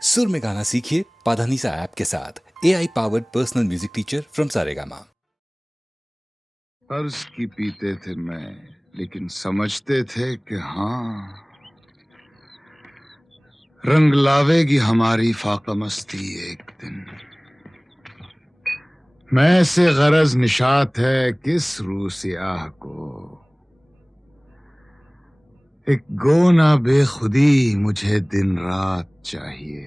सुर में गाना सीखिए पाधानीसा ऐप के साथ। AI powered personal music teacher from Saregama. अर्ज की पीते थे मैं, लेकिन समझते थे कि हाँ, रंग लावेगी हमारी फाका मस्ती एक दिन। मैं से गरज निशात है किस रू सियाह को, एक गोना बेखुदी मुझे दिन रात चाहिए।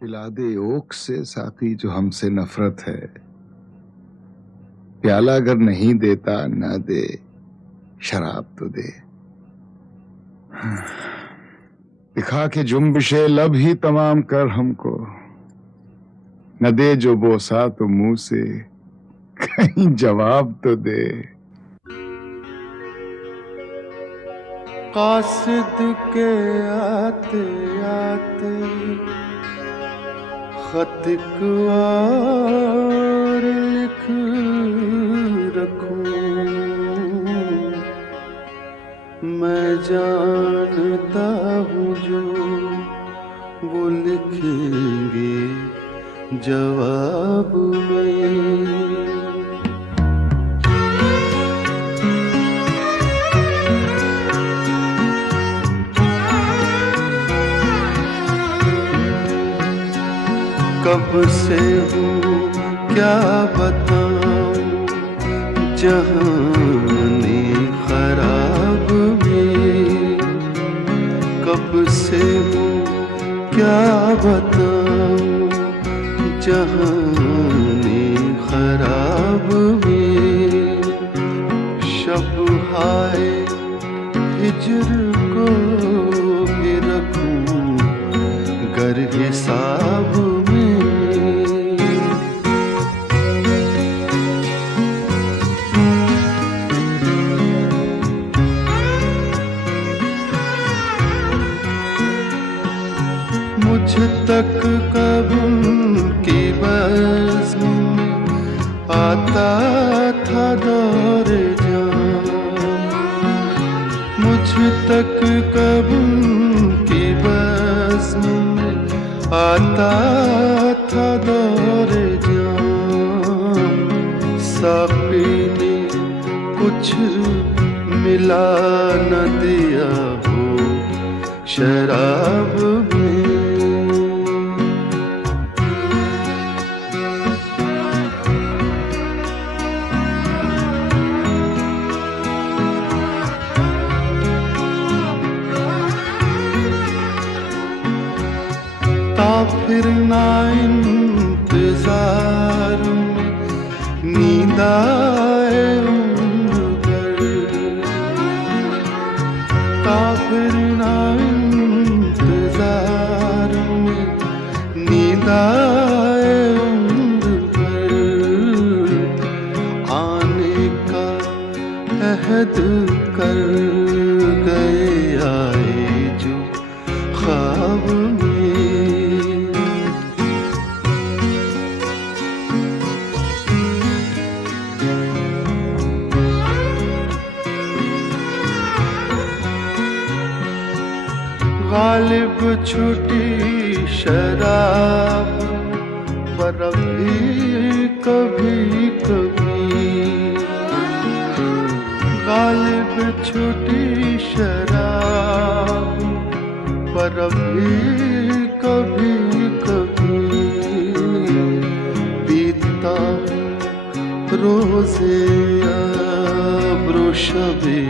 पिला दे ओक से साकी जो हमसे नफरत है, प्याला अगर नहीं देता ना दे, शराब तो दे। दिखा के जुम्बिशे लब ही तमाम कर हमको, न दे जो बोसा तो मुंह से कहीं जवाब तो दे। कासिद के आते आते खत और लिख रखूं, मैं जानता हूँ जो वो लिखेंगे जवाब में। कब से हूँ क्या बताऊं जहाने खराब में, कब से हूँ क्या बताऊं जहाने खराब में। शब हाय हिजर को भी रखूं गर हिसाब में। मुझ तक कब उनकी बज़्म में आता था दौर जान, मुझ तक कब उनकी बज़्म में आता था दौर जान। साक़ी ने कुछ मिला न दिया हो शराब में। फिर ना इंतजार में नींद आए उम्र भर, फिर ना इंतजार में नींद आए उम्र भर। आने का अहद कर गए आए जो ख्वाब में। गालिब छूटी शराब पर भी कभी कभी, गालिब छूटी शराब पर भी कभी कभी। पीता रोज़े अब्रो शबे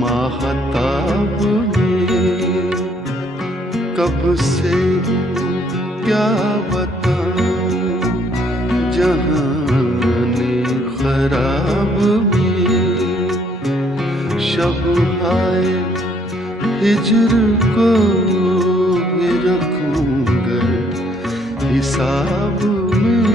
माहताब में। कब से क्या बताऊं जहाने खराब में। शब हाय हिजर को भी रखूंगा हिसाब में।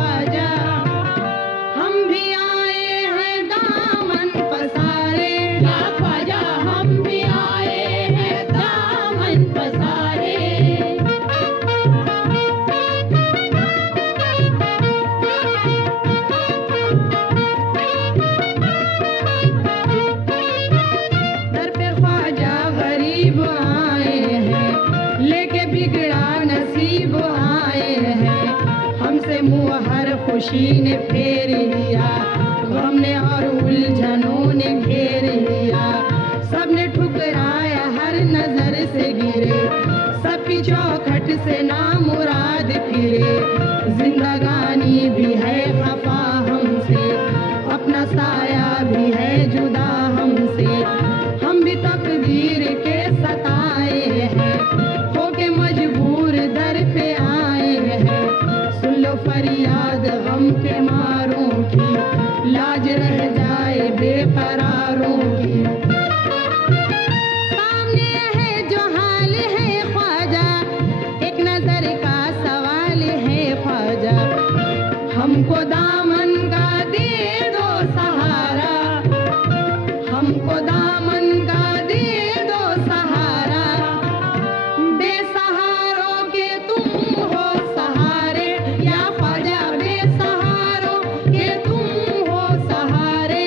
ख्वाजा हम भी आए हैं दामन पसारे या ख्वाजा हम भी आए हैं दामन पसारे दर पे ख्वाजा गरीब आए हैं लेके बिगड़ा नसीब आए हैं हमसे मुँह हर खुशी ने फेर लिया गम ने और उलझनों ने घेर लिया सबने ठुकराया हर नजर से गिरे सबकी चौखट से नामुराद फिरे जिंदगानी भी है खफा हमसे अपना साया भी है जुदा हमसे हम भी तकदीर के सताए हैं होके मजबूर दर पे आए हैं सुन लो फरियाद गम के मारों की लाज रह जाए बेकरारों की सामने है जो हाल है ख्वाजा एक नजर का सवाल है ख्वाजा हमको दामन का दे दो सहारा हमको दामन का दे दो सहारा बेसहारों के तुम हो सहारे या ख्वाजा बेसहारों के तुम हो सहारे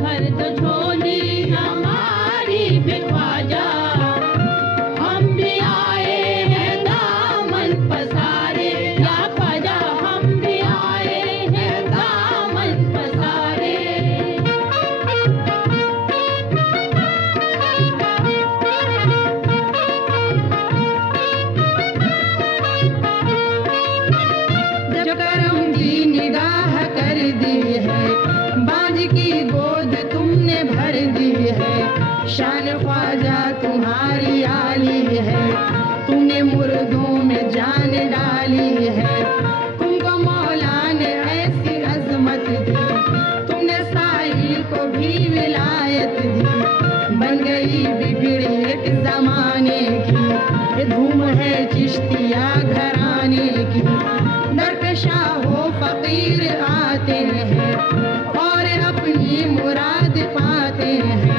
भर दो झोली हमारी भी ख्वाजा हम भी आए हैं दामन पसारे या ख्वाजा हम भी आए हैं दामन पसारे जब करम की निगाह कर दी है बाज की गोद तुमने भर दी है शान ख्वाजा तुम्हारी आली है तुमने मुर्दों में जान डाली है तुमको मौला ने ऐसी अजमत दी तुमने साहिल को भी विलायत दी बन गई बिगड़ी एक जमाने की ये धूम है चिश्तिया घराने की दर पे शाहो फकीर आते हैं और अपनी मुराद पाते हैं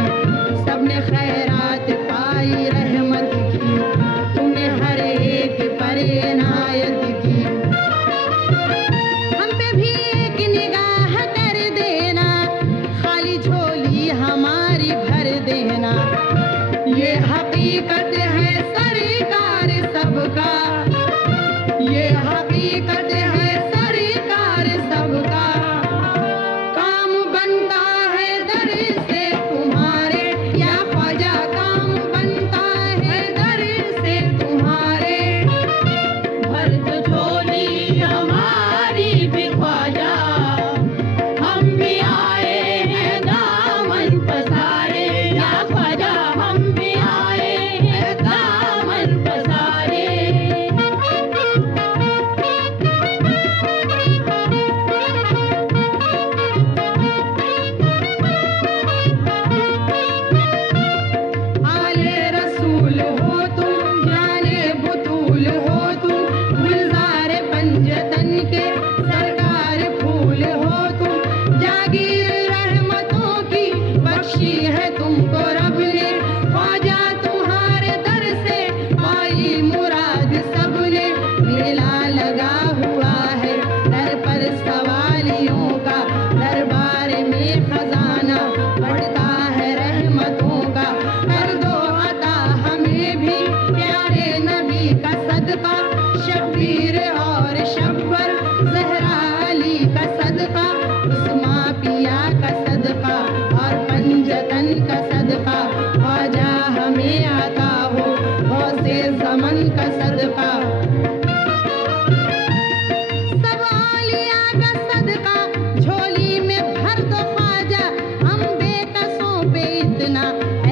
सबने खैरात पाई रहमत की तुमने हर एक पर इनायत की हम पे भी एक निगाह कर देना खाली झोली हमारी भर देना ये हकीकत है सरकार सबका ये हकीकत है सरकार सबका काम बनता है दर से तुम्हारे या ख्वाजा काम बनता है दर से तुम्हारे भर दो झोली हमारी भी ख्वाजा हम भी आए हैं दामन पसारे या ख्वाजा हम भी आए हैं दामन पसारे आले रसूल हो तुम जाने बुतूल हो तुम गुलजार पंजतन के सरकार फूल हो तुम जागीर रहमतों की बख्शी है तुमको रब ने ख्वाजा तुम्हारे दर से पाई मुराद सबने मेला लगा हुआ है दर पर सवालियों का दरबार में खजाना बढ़ता है रहमतों का कर दो अता हमें भी प्यारे नबी का सदका शब्बीर और शब्बर जहरा अली का सदका उस्मा पिया का सदका और पंजतन का सदका ख्वाजा हमें आता हो गौसे ज़मन का सदका सब औलिया का सदका झोली में भर दो ख्वाजा हम बेकसों पे इतना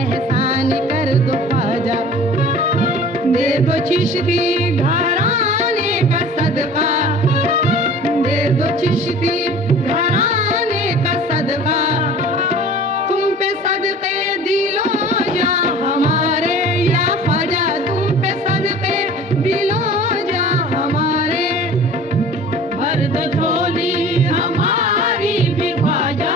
एहसान कर दो ख्वाजा दे दो चिश्ती घराने का सदका दे दो चिश्ती घराने का सदका तुम पे सदके दिलो जा हमारे या ख्वाजा तुम पे सदके दिलो जा हमारे भर दो झोली हमारी भी ख्वाजा,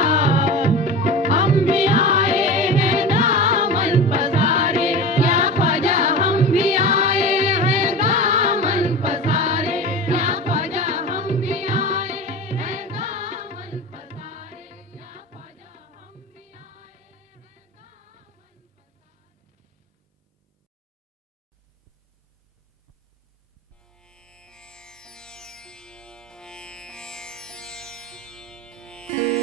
हम भी आए हैं दामन पसारे, या ख्वाजा हम भी आए हैं दामन पसारे, या ख्वाजा हम भी आए हैं दामन पसारे, या ख्वाजा हम भी आए हैं दामन पसारे।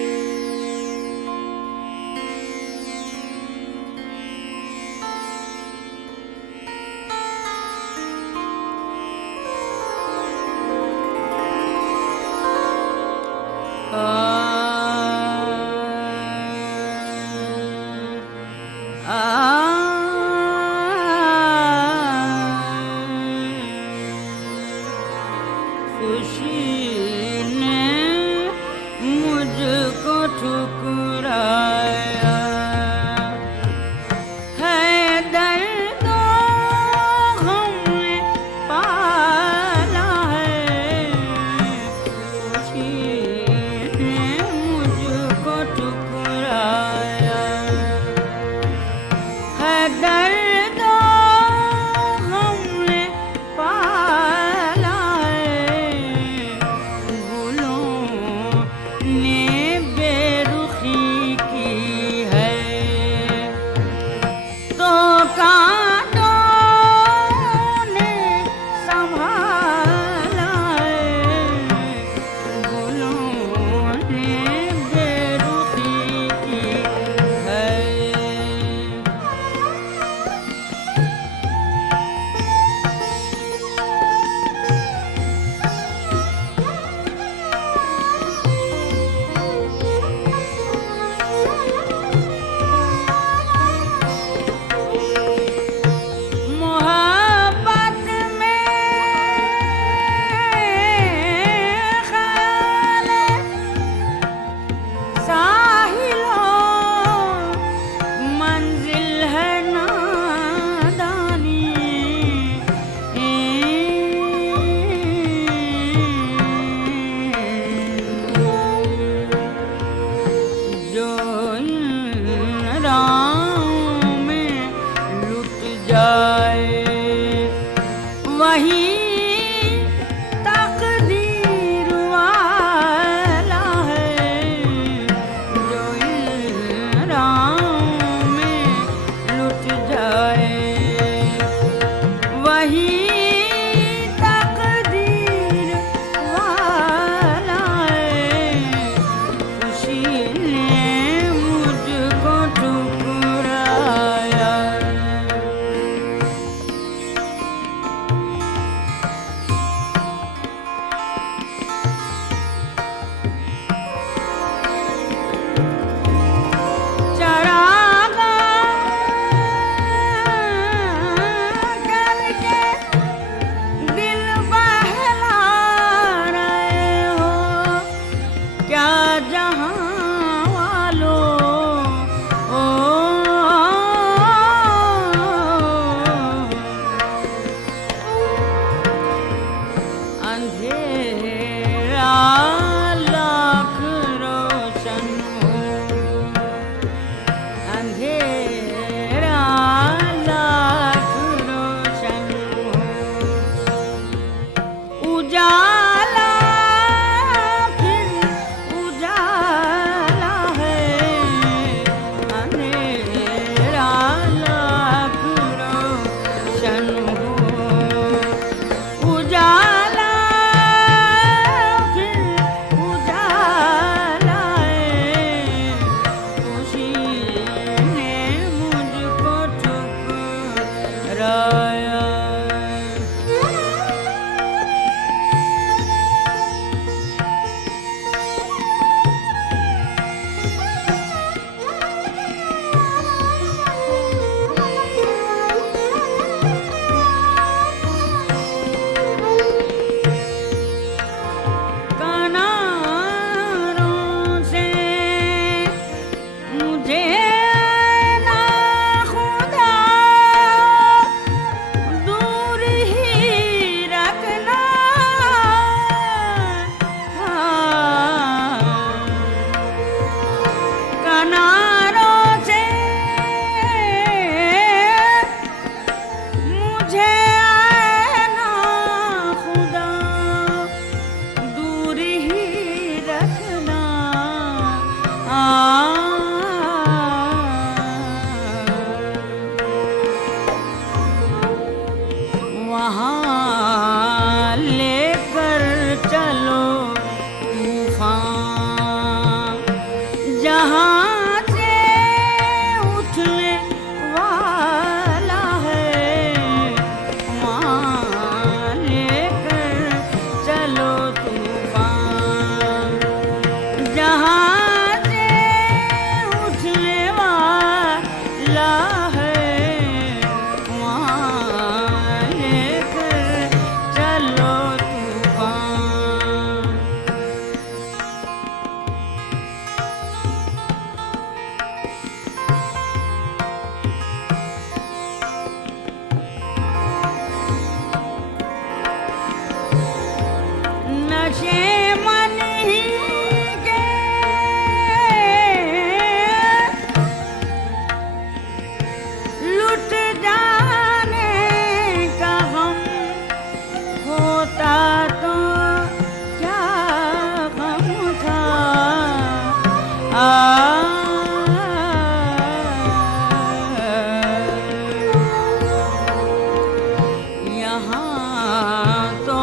यहाँ तो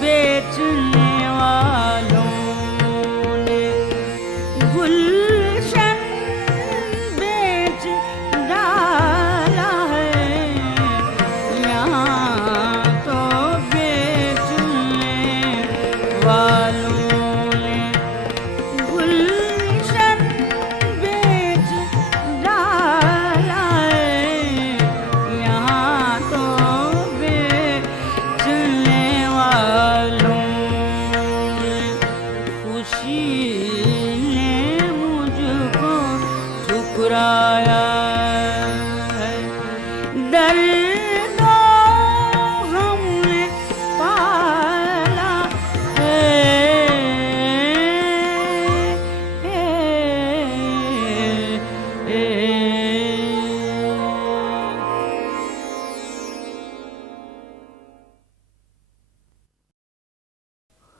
बेचने वालों ने गुलशन बेच डाला है। यहाँ तो बेचने वालों ने गुलशन बेच डाला है। यहाँ तो बेचने वालों ने खुशी ने मुझको ठुकराया है। दर्द हमने पाला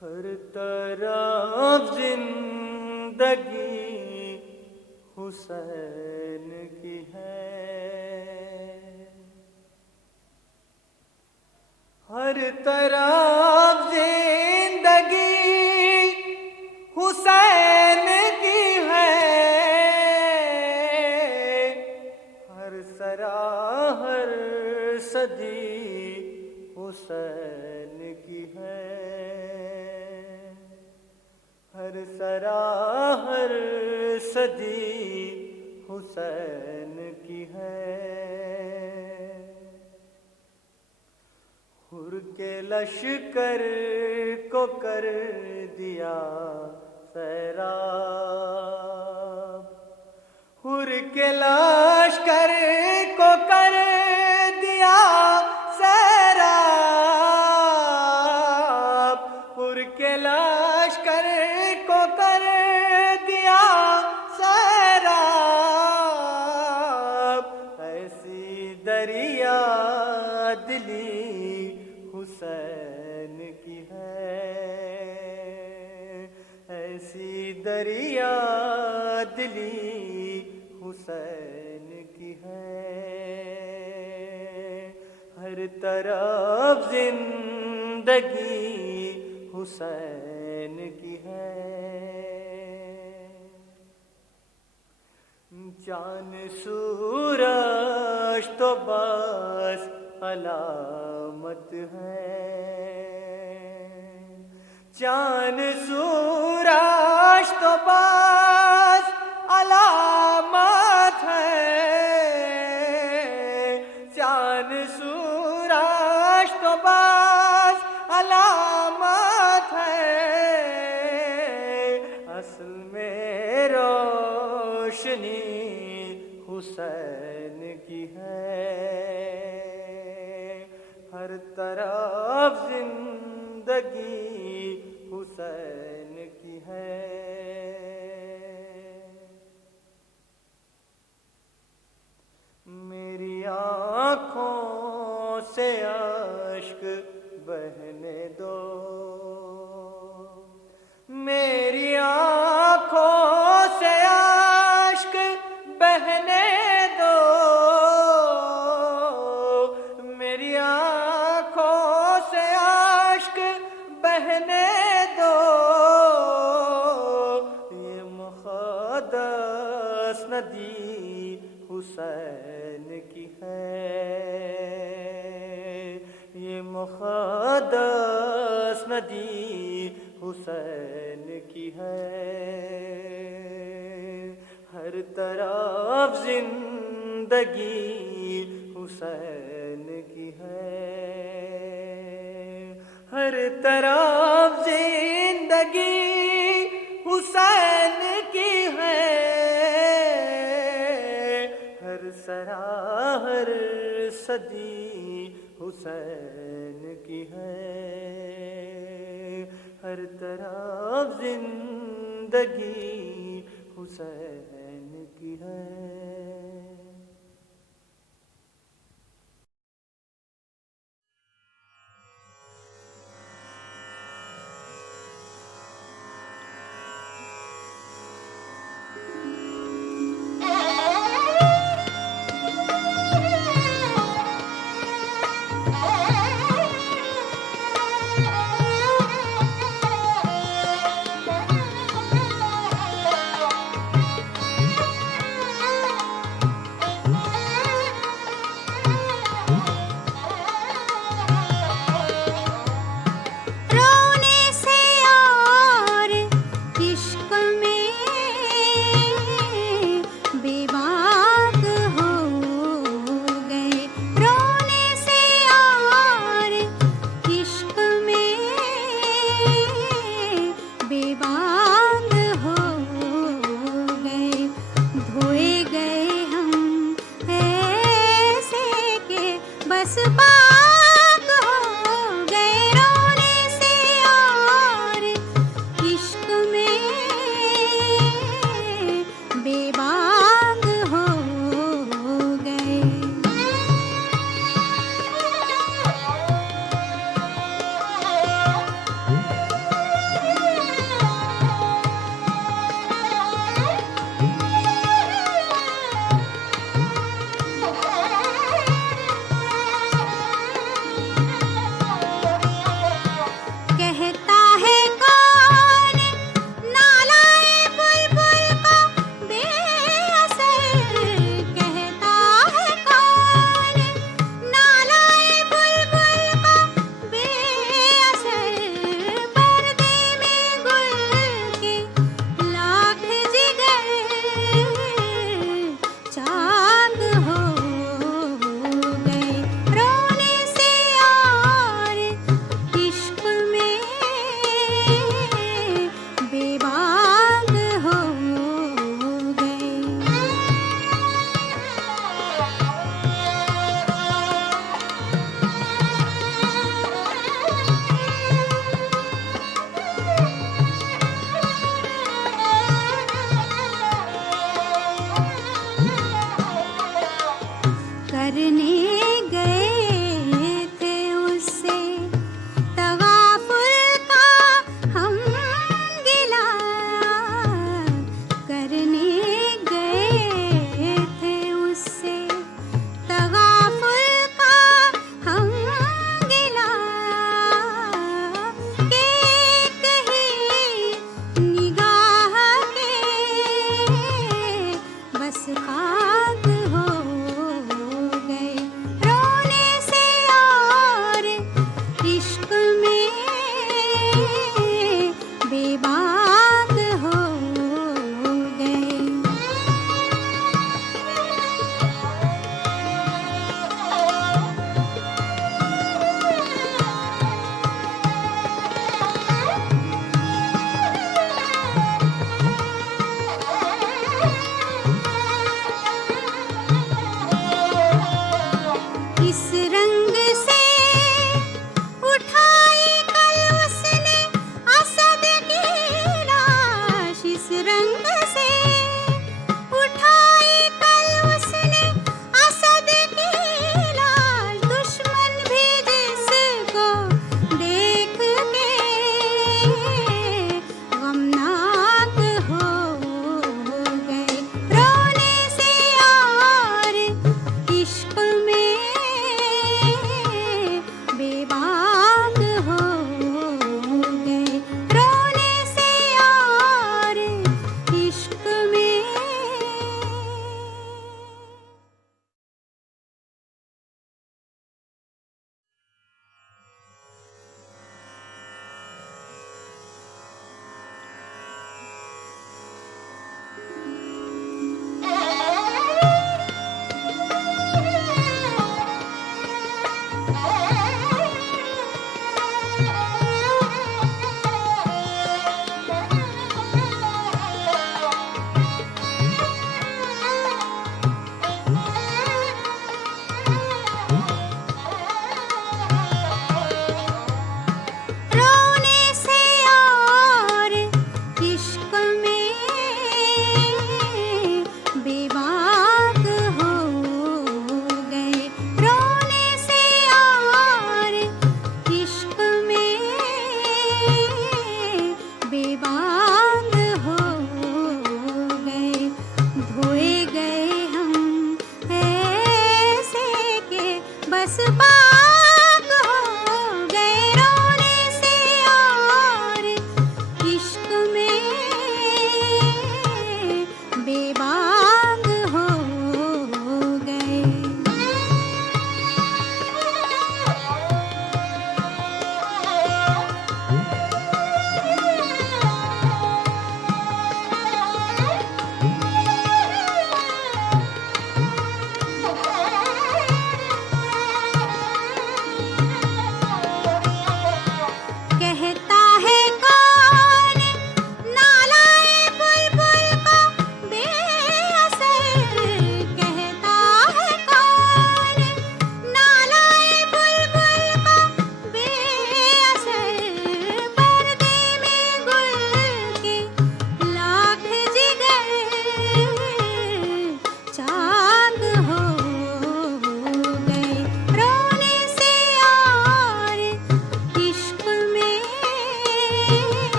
हर तरफ जिंदगी हुसैन की है। हर तरफ जिंदगी हुसैन की है। हर सराहर सदी हुसैन की है। हर सराहर सदी हुसैन की है। हुर के लश्कर को कर दिया सैराब। हुर के लश्कर को कर दिया सैराब। हुर के लश्कर को कर दिया सैराब। ऐसी दरिया दिली हुसैन की है। ऐसी दरिया दिली हुसैन की है। हर तरफ जिंदगी हुसैन की है। जान सूरज तो बस अलामत है। जान सूरज तो बस अलामत है। जान सूरज तो बस अलामत है। असल में रोशनी हुसैन की है। हर तरफ जिंदगी हुसैन की है। मेरी आँखों से अश्क बहने दो। मेरी आँखों से अश्क बहने दो। मेरी आँखों से अश्क बहने दो। ये मुक़द्दस नदी हुसैन की है। ये मुक़द्दस नदी हुसैन की है। हर तरफ जिंदगी हुसैन की है। हर तरफ जिंदगी हुसैन की है। हर सराहर सदी हुसैन की है। हर तरफ जिंदगी हुसैन की है। बेबाक हो गए, धोए गए हम ऐसे के बस पाक हो गए रोने से और इश्क में बेबाक हो गए।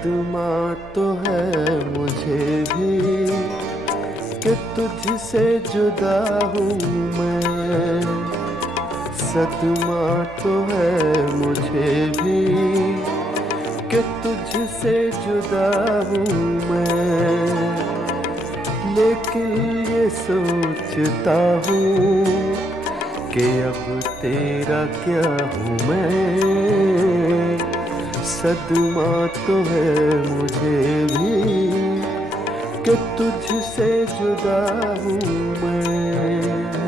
सदमा तो है मुझे भी कि तुझसे जुदा हूँ मैं। सदमा तो है मुझे भी कि तुझसे जुदा हूँ मैं। लेकिन ये सोचता हूँ कि अब तेरा क्या हूँ मैं। सदमा तो है मुझे भी कि तुझसे जुदा हूँ मैं।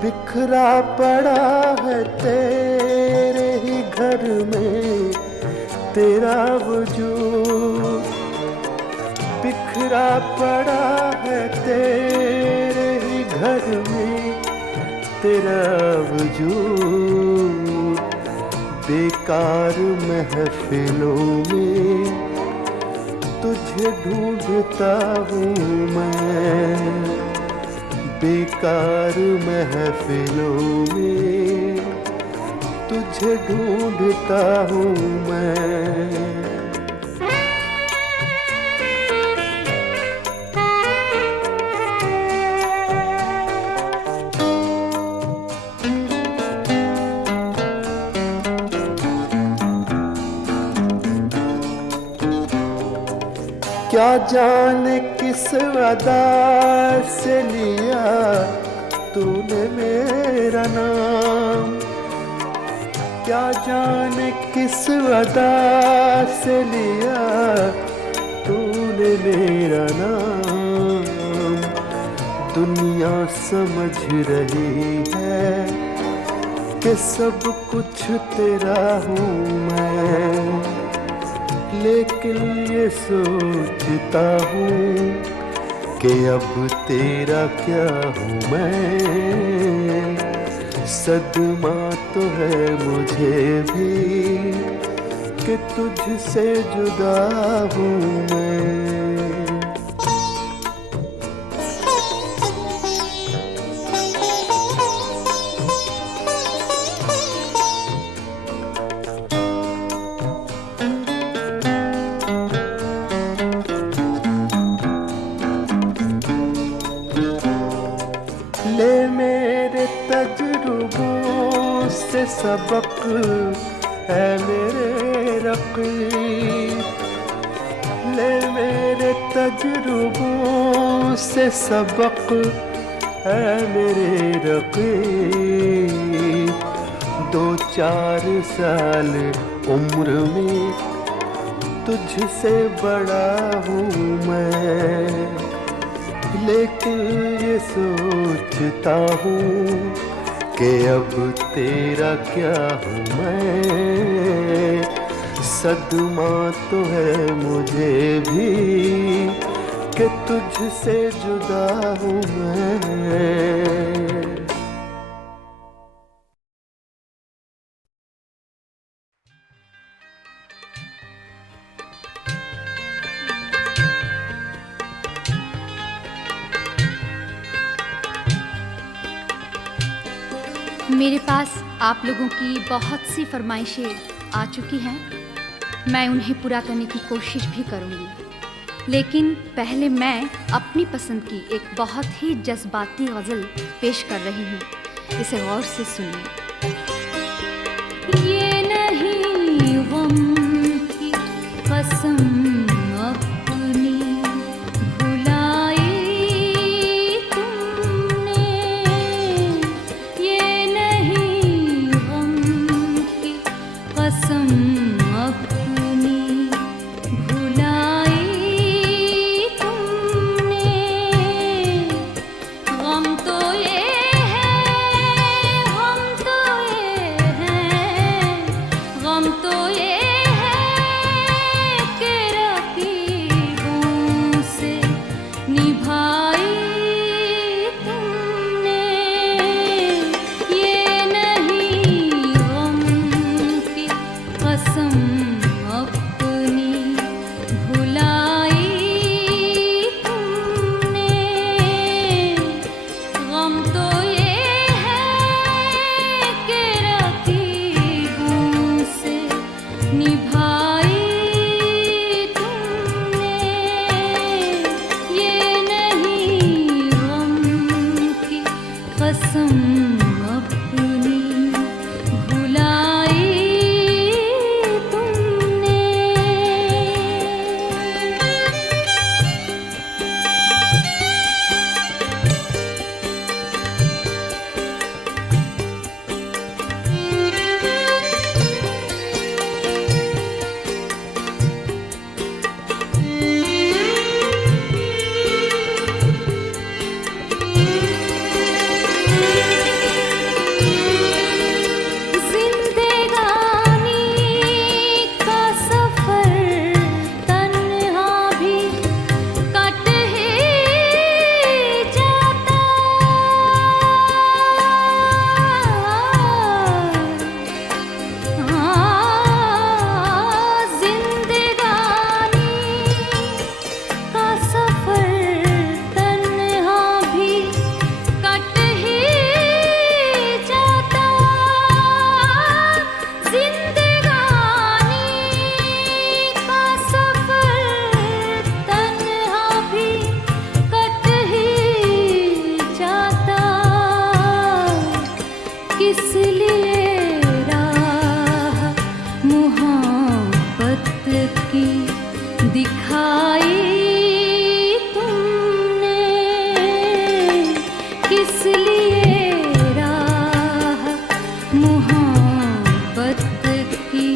बिखरा पड़ा है तेरे ही घर में तेरा वजूद। बिखरा पड़ा है तेरे ही घर में तेरा वजूद। बेकार महफिलों में तुझे ढूंढता हूँ मैं। बेकार महफिलों में तुझे ढूंढता हूँ मैं। क्या जाने किस अदा से लिया तूने मेरा नाम। क्या जाने किस अदा से लिया तूने मेरा नाम। दुनिया समझ रही है कि सब कुछ तेरा हूँ मैं। लेकिन ये सोचता हूँ कि अब तेरा क्या हूँ मैं। सदमा तो है मुझे भी कि तुझसे जुदा हूँ मैं। ले मेरे तजुर्बों से सबक है मेरे रक़ीब। ले मेरे तजुर्बों से सबक है मेरे रक़ीब। 2-4 साल उम्र में तुझसे बड़ा हूँ मैं। लेकिन ये सोचता हूँ कि अब तेरा क्या हूँ मैं। सदमा तो है मुझे भी कि तुझसे जुदा हूँ मैं। मेरे पास आप लोगों की बहुत सी फरमाइशें आ चुकी हैं। मैं उन्हें पूरा करने की कोशिश भी करूंगी, लेकिन पहले मैं अपनी पसंद की एक बहुत ही जज्बाती गज़ल पेश कर रही हूँ। इसे गौर से सुनिए। ये नहीं गम की कसम अपनी कसम अपनी भुलाई तुमने। गम तो ये है कि रकीबों से निभाई तुमने। ये नहीं गम की कसम अपनी भुलाई तुमने। किस लिए राह मुहब्बत की दिखाई तुमने। किस लिए राह मुहब्बत की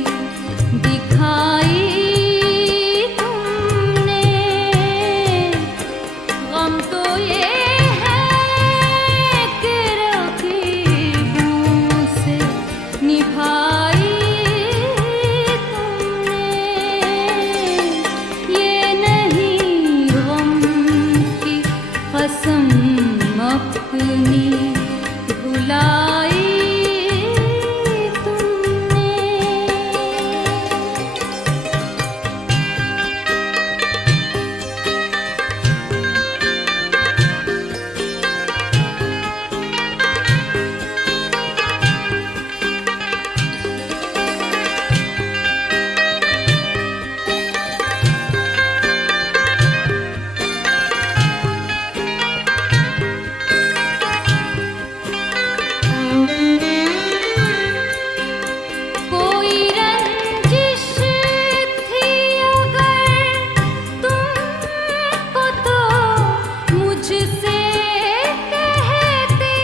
दिखाई तुमने। गम तो ये निभाई तुमने। ये नहीं गम की कसम अपनी भुलाई तुमने। कोई रंजिश थी अगर तुमको तो मुझसे कहते।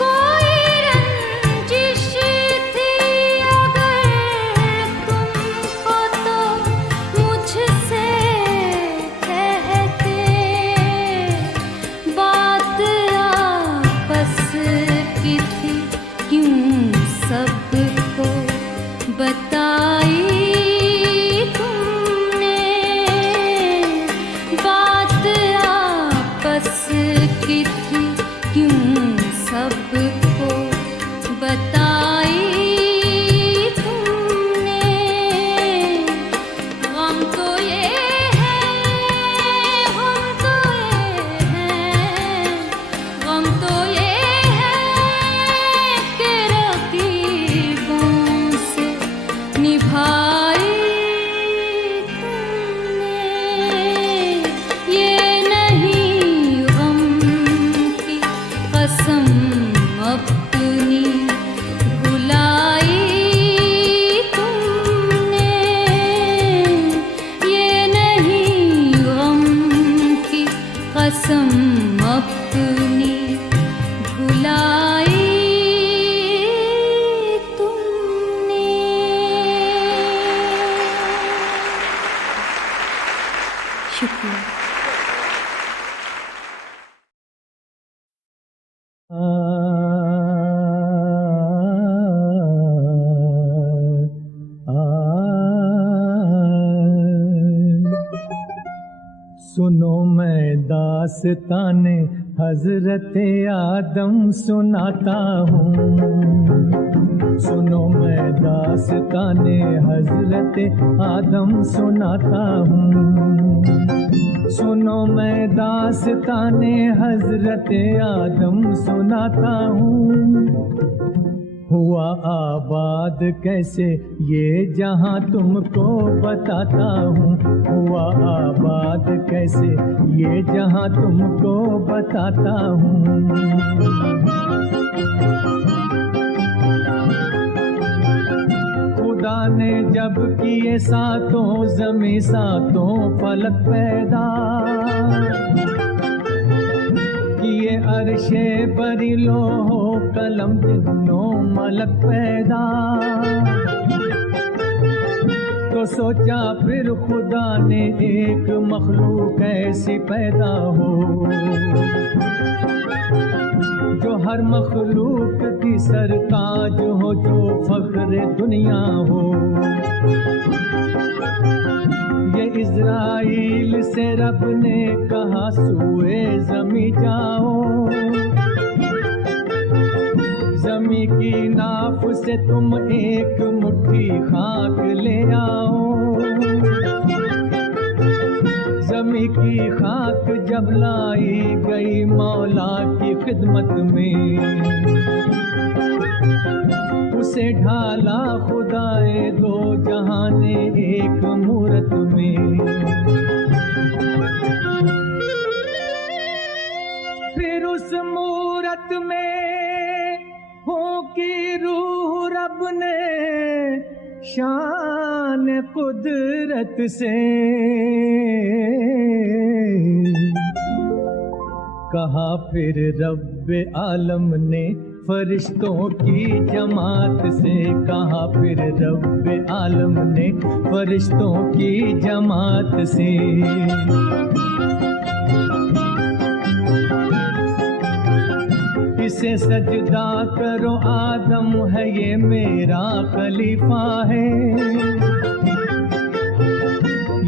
कोई रंजिश थी अगर तुमको तो मुझसे कहते। बात आपस की थी क्यों सबको बताई तुमने। बात आपस की थी क्यों सबको बताई तुमने। गम तो ये है, गम तो ये है, गम तो ये है कि रकीबों से निभाई तुमने। ये नहीं गम की कसम अपनी भुलाई तुमने। ये नहीं गम की कसम अपनी भुलाई तुमने। शुक्रिया। सुनो मैं दास्ताने हजरते आदम सुनाता हूँ, सुनो मैं दास्ताने हजरते आदम सुनाता हूँ, सुनो मैं दास्ताने हजरते आदम सुनाता हूँ। हुआ आबाद कैसे ये जहां तुमको बताता हूँ, हुआ आबाद कैसे ये जहां तुमको बताता हूँ। खुदा ने जब किए सातों ज़मीं सातों फलक पैदा, किए अर्शे बरी लोहो कलम जिन्नो मलक पैदा, तो सोचा फिर खुदा ने एक मखलूक ऐसी पैदा हो, जो हर मखलूक की सरताज हो, जो फख्र दुनिया हो। ये इज़राइल से रब ने कहा सूए ज़मी जाओ, ज़मी की नाफ से तुम एक मुट्ठी खाक ले आओ। ज़मी की खाक जब लाई गई मौला की खिदमत में, उसे ढाला खुदाए दो जहां ने एक मूरत में। फिर उस मूरत में फूंकी रूह रब ने शान कुदरत से, कहा फिर रब्बे आलम ने फरिश्तों की जमात से, कहा फिर रब्बे आलम ने फरिश्तों की जमात से। इसे सजदा करो आदम है ये मेरा खलीफा है,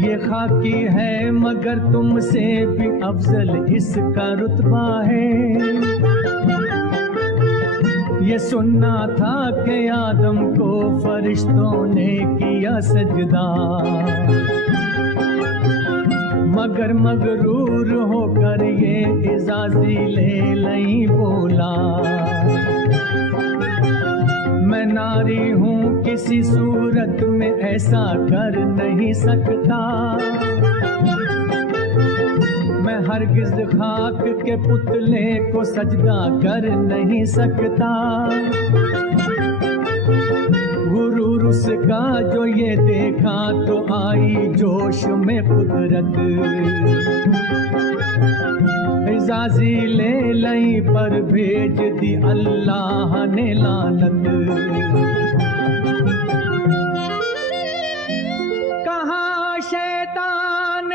ये खाकी है मगर तुमसे भी अफजल इसका रुतबा है। ये सुनना था कि आदम को फरिश्तों ने किया सजदा, मगर मगरूर होकर ये इजाज़ीले नहीं बोला, मैं नारी हूँ किसी सूरत में ऐसा कर नहीं सकता, मैं हरगिज़ खाक के पुतले को सजदा कर नहीं सकता। गुरूर उसका जो ये देखा तो आई जोश में कुदरत, इजाज़ीले लई पर भेज दी अल्लाह ने लानत। कहा शैतान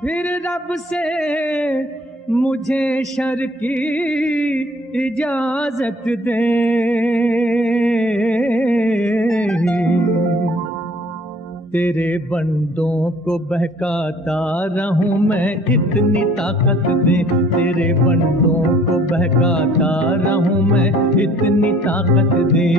फिर रब से मुझे शर की इजाजत दे, तेरे बंदों को बहकाता रहूं मैं इतनी ताकत दे, तेरे बंदों को बहकाता रहूं मैं इतनी ताकत दे।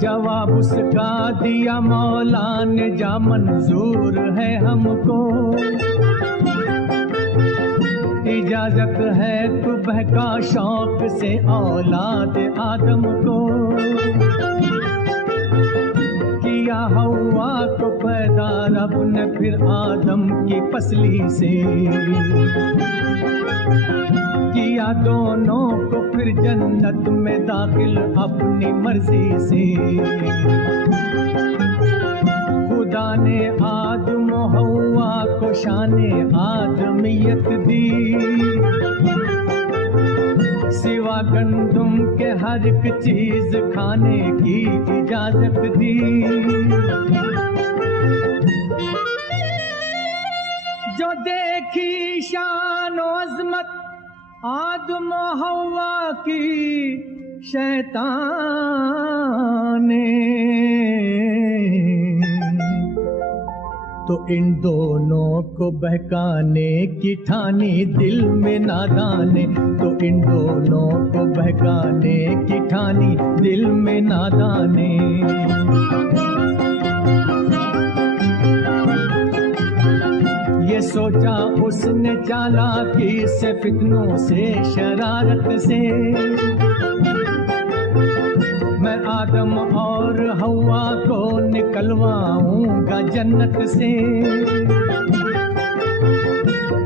जवाब उसका दिया मौला ने जा मंजूर है हमको, इजाजत है तू बहका शौक से औलाद आदम को। किया हवा को पैदा रब ने फिर आदम की पसली से, किया दोनों को फिर जन्नत में दाखिल अपनी मर्जी से। खुदा ने आदम हवा को शाने आदमियत दी, सिवा गंदुम के हर एक चीज खाने की इजाजत दी। जो देखी शान और अज़मत आदम हवा की शैतान ने, तो इन दोनों को बहकाने की ठानी दिल में नादाने, तो इन दोनों को बहकाने की ठानी दिल में नादाने। ये सोचा उसने चालाकी से, फितनों से, शरारत से, मैं आदम और हवा को निकलवाऊंगा जन्नत से।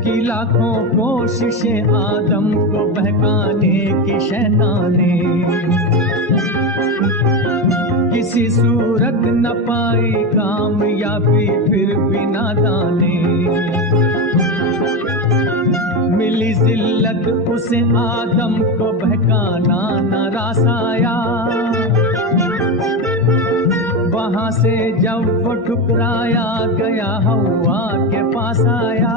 की लाखों कोशिशें आदम को बहकाने की शैताने, किसी सूरत न पाई कामयाबी फिर भी नादाने। मिली जिल्लत उसे आदम को बहकाना न रास आया, वहां से जब वो ठुकराया गया हवा के पास आया।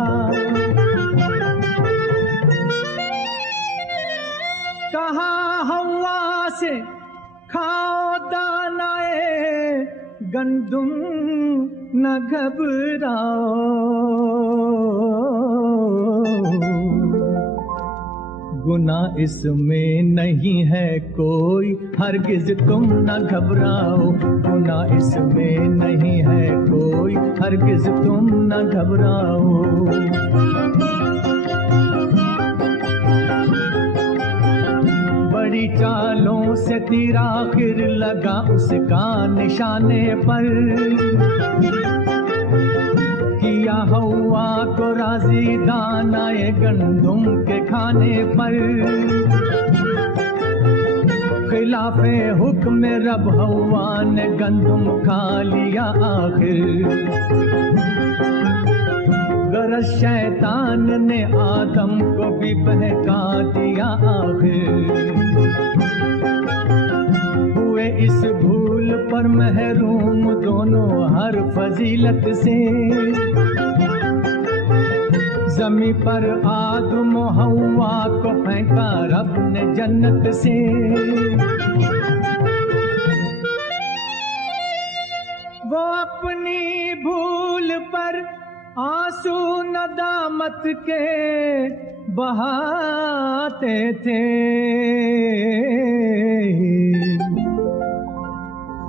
कहा हवा से खाओ दानाए गंदुम न घबराओ, गुनाह इसमें नहीं है कोई हरगिज तुम न घबराओ, गुनाह इसमें नहीं है कोई हरगिज तुम न घबराओ। बड़ी चालों से तीर आखिर लगा उसका निशाने पर, किया हवा को राजी दानाए गंदुम के खाने पर। खिलाफे हुक्म रब हवा ने गंदुम खा लिया आखिर, गरज शैतान ने आदम को भी बहका दिया आखिर। हुए इस भूल पर महरूम दोनों हर फजीलत से, ज़मीं पर आदम हवा को फेंका रब ने जन्नत से। वो अपनी भूल पर आंसू नदामत के बहाते थे,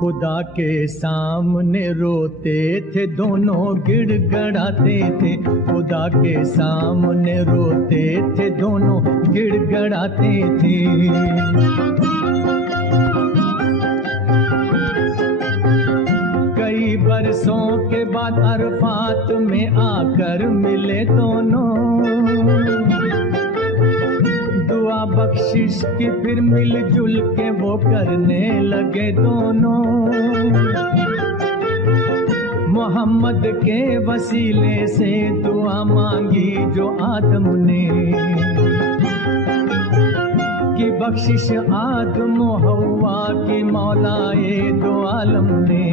खुदा के सामने रोते थे दोनों गिड़गड़ाते थे, खुदा के सामने रोते थे दोनों गिड़गड़ाते थे। कई बरसों के बाद अरफात में आकर मिले दोनों, दुआ बख्शिश की फिर मिलजुल के वो करने लगे दोनों। मोहम्मद के वसीले से दुआ मांगी जो आदम ने, कि बख्शिश आदम हवा की मौलाए दो आलम ने।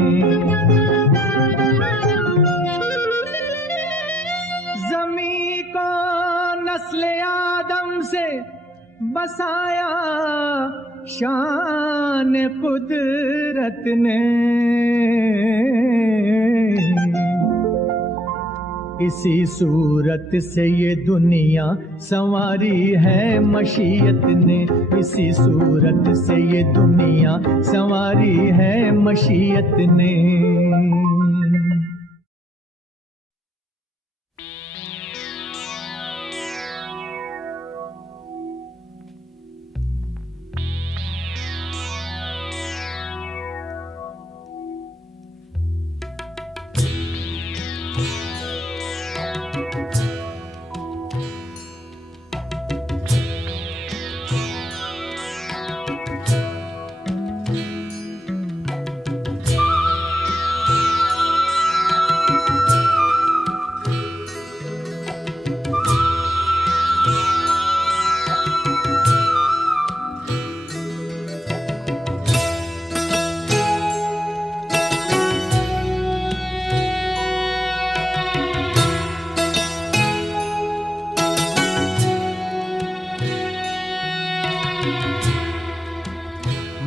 ज़मीं को नस्ल आदम से बसाया शान कुदरत ने, इसी सूरत से ये दुनिया संवारी है मशीयत ने, इसी सूरत से ये दुनिया संवारी है मशीयत ने।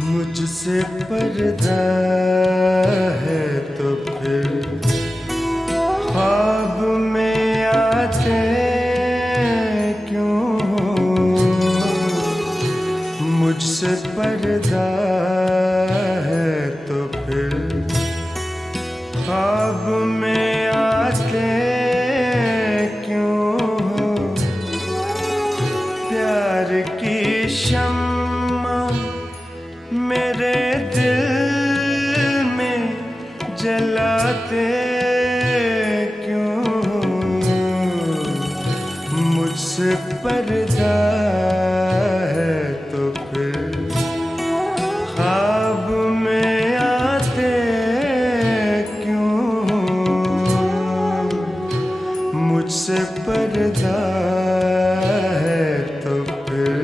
मुझसे पर्दा है तो फिर मुझसे पर्दा है तो फिर ख्वाब में आते क्यों हो? प्यार की शम्मा मेरे दिल में जलाते क्यों हो? मुझसे पर्दा है तो फिर ख्वाब में आते क्यों हो? मुझसे पर्दा है तो फिर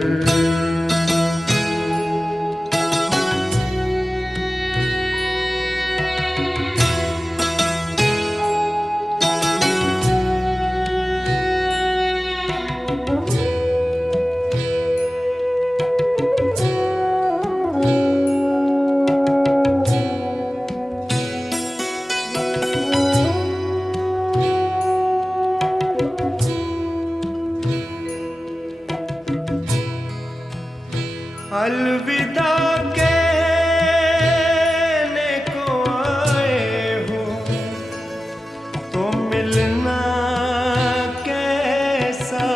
अलविदा कहने को आए हो तो मिलना कैसा?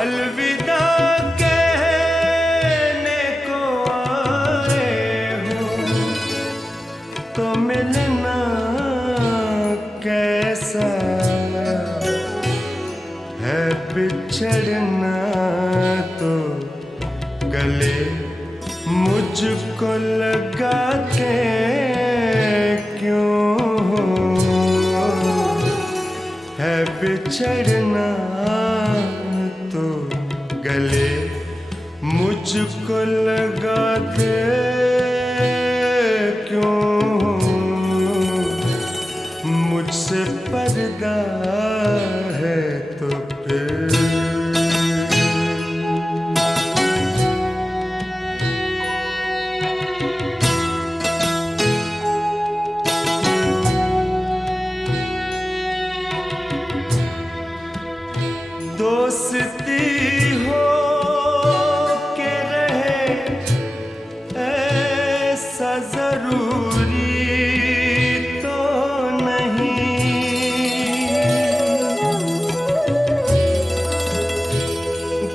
अलविदा कहने को आए हो तो मिलना कैसा? है बिछड़ना तो गले मुझको लगा के क्यों हो? है बिछड़ना तो गले मुझको लगा के क्यों हो? मुझसे पर्दा है तो फिर दोस्ती हो के रहे ऐसा जरूरी तो नहीं।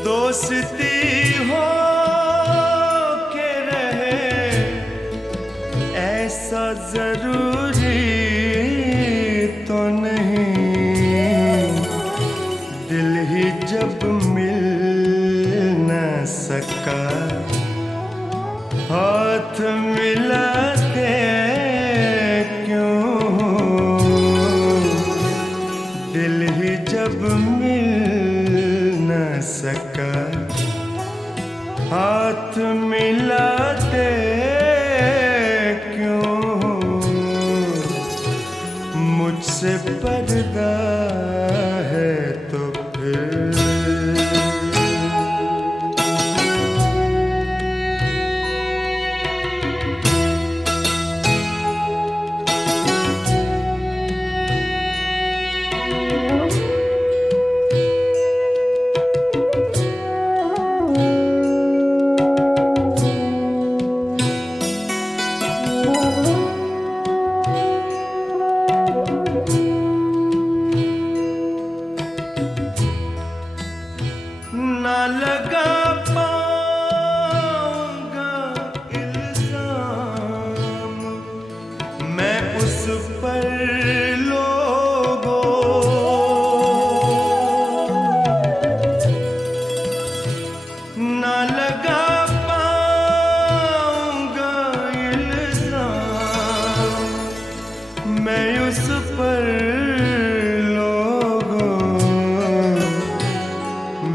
दोस्ती हो के रहे ऐसा जरूरी तो नहीं। दिल ही जब मिल न सका हाथ मिलाते क्यों हो? दिल ही जब मिल न सका हाथ मिलाते क्यों हो? मुझसे पर्दा है तो फिर ना लगा पाऊंगा इल्जाम मैं उस पर लोगों। ना लगा पाऊंगा इल्जाम मैं उस पर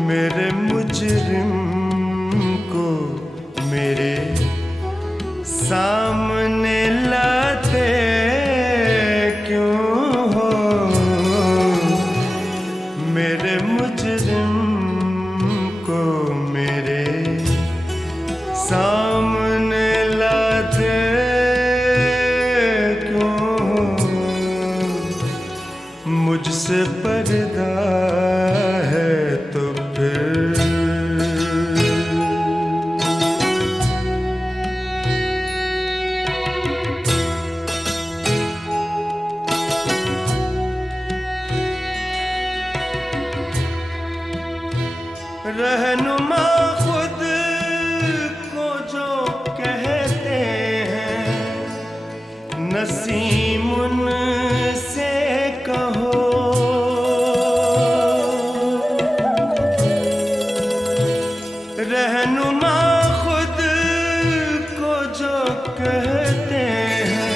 मेरे मुजरिम को मेरे सामने लाते क्यों हो? मेरे मुजरिम को मेरे सामने लाते क्यों हो? मुझसे पर्दा है रहनुमा खुद को जो कहते हैं, नसीम उनसे कहो। रहनुमा खुद को जो कहते हैं,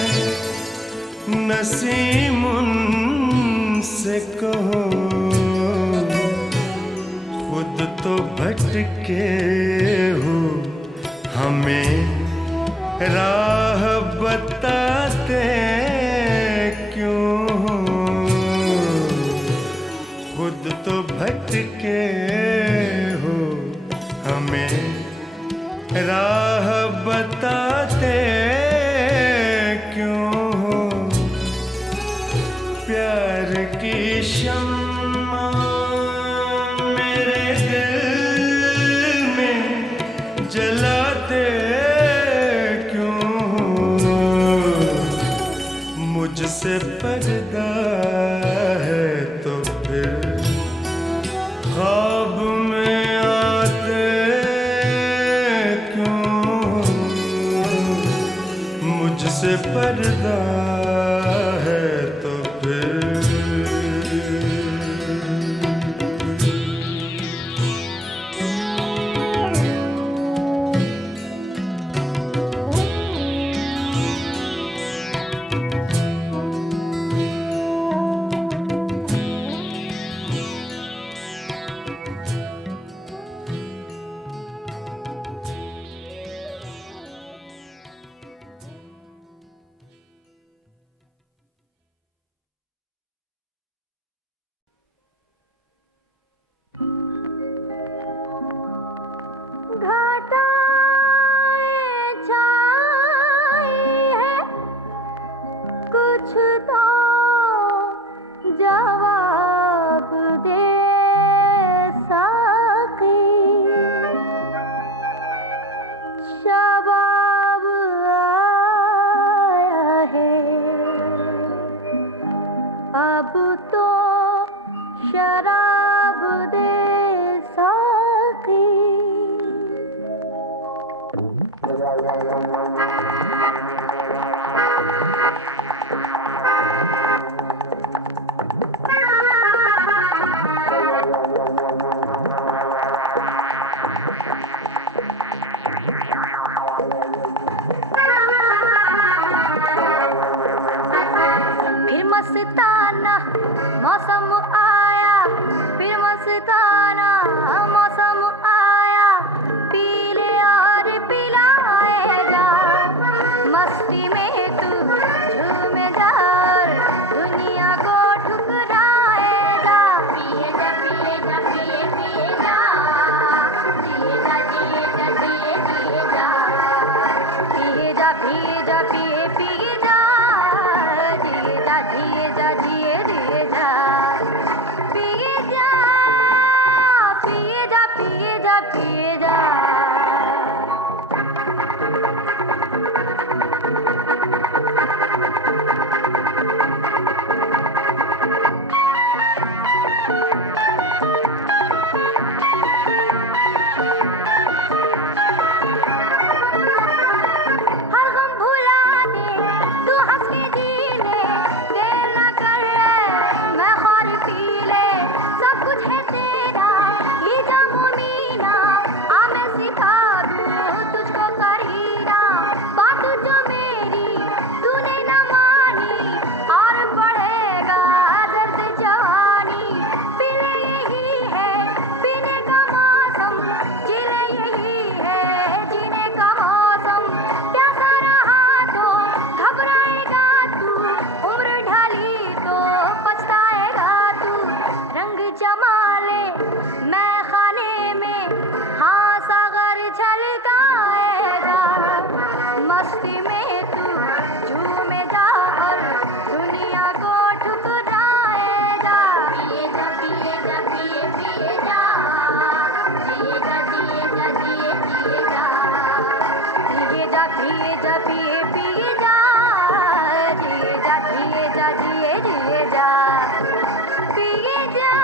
नसीम उनसे कहो। खुद तो भटके हो, हमें राह बताते क्यों हो। खुद तो भटके हो, हमें राह बताते क्यों हो। प्यार की शम्मा मेरे दिल में जलाते क्यों हो। मुझसे पर्दा है तो फिर ख्वाब में आते क्यों हो। मुझसे पर्दा है तो फिर कुछ तो जवाब दे साकी। शबाब आया है, अब तो शराब दे साकी। फिर मस्ताना मौसम आया, फिर मस्ताना मौसम आया। पी ले और पिलाएगा, मस्ती में तू झूम जा और दुनिया को ठुकराएगा। पिए जा पिए जा पिए पिए जा, जिए जा जिए जा जिए जिए जा। पिए जा पिए जा पिए पिए जा, जिए जा जिए जा जिए जिए जा। पिए जा पिए जा पिए जा पिए जा। हर गम भुला दे, तू हंस के जी ले, देर ना कर मैं ख्वार पी ले। सब कुछ है तेरा, ये जामो मीना, आ मैं सिखा दूँ तुझको करीना। बात जो मेरी तूने न मानी, और बढ़ेगा दर्द जवानी। पीने यही है पीने का मौसम, जीने यही है जीने का मौसम। प्यासा रहा तो घबराएगा तू, उम्र ढली तो पछताएगा तू। रंग जमा ले मैं खाने में, हाँ सागर छलकाएगा। मस्ती में तू झूमे जा और दुनिया को ठुकराएगा। पिए जा पिए जा पिए पिए जा, जिए जा जिए जा जिए जिए जा। पिए जा पिए जा पिए पिए जा, जिए जा जिए जा जिए जिए जा। पिए जा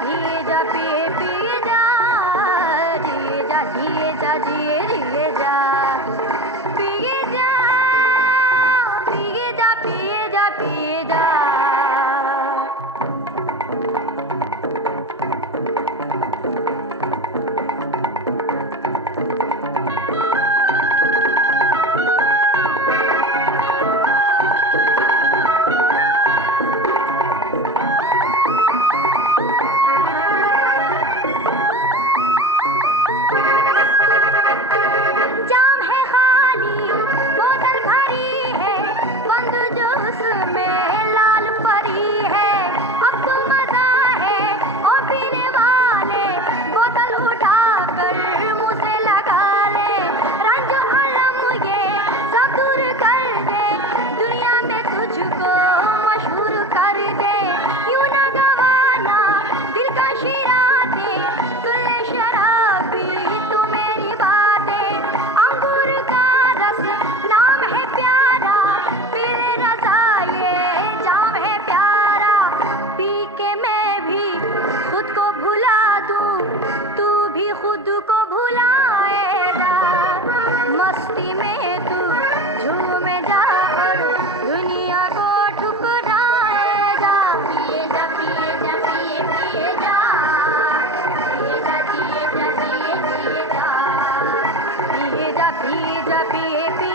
पिए जा पिए पिए जा जिए जा जिए जा जिए जिए जा पिए जा पिए जा पिए जा पिए जा जाम है खाली बोतल भरी है बंद जूस में लाल परी है अब तो मजा है और पीने वाले बोतल उठा कर मुंह से लगा ले रंज अलम ये सब दूर कर दे दुनिया में तुझको मशहूर कर दे यूं ना गवाना दिल का शिराते सुन ले शराबी तू मेरी बातें अंगूर का रस नाम है प्यारा पीले रजा ये जाम है प्यारा पी के मैं भी खुद को भुला दूं तू भी खुद को भुलाएगा मस्ती में तू झूम जा और दुनिया को ठुकराएगा पिए जा पिए जा पिए पिए जा पिए जा जिए जा जिए जिए जा पिए जा पिए जा पिए पिए